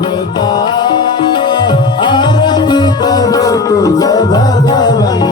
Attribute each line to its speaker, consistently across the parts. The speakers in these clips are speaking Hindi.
Speaker 1: भागवता आरती करो तुझ भगवंता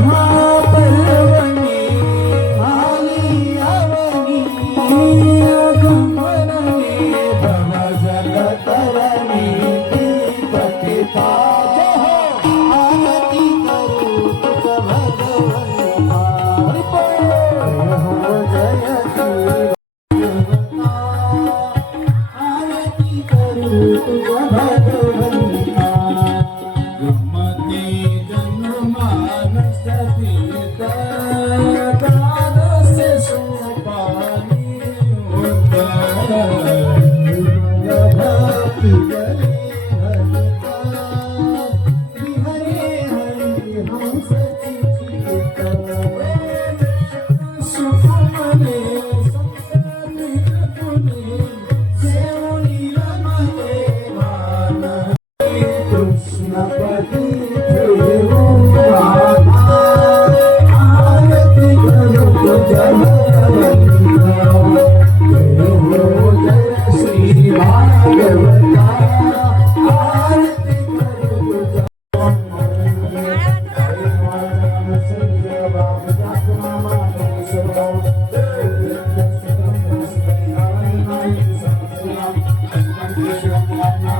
Speaker 2: Maha. Happy.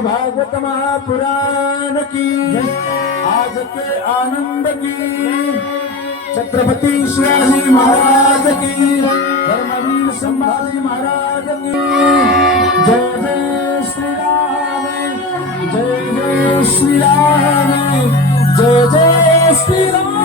Speaker 2: भागवत महापुराण की। आज के आनंद की। छत्रपति शिवाजी महाराज की। धर्मवीर संभाजी महाराज की। जय जय श्री राम जय जय श्री राम जय जय श्री राम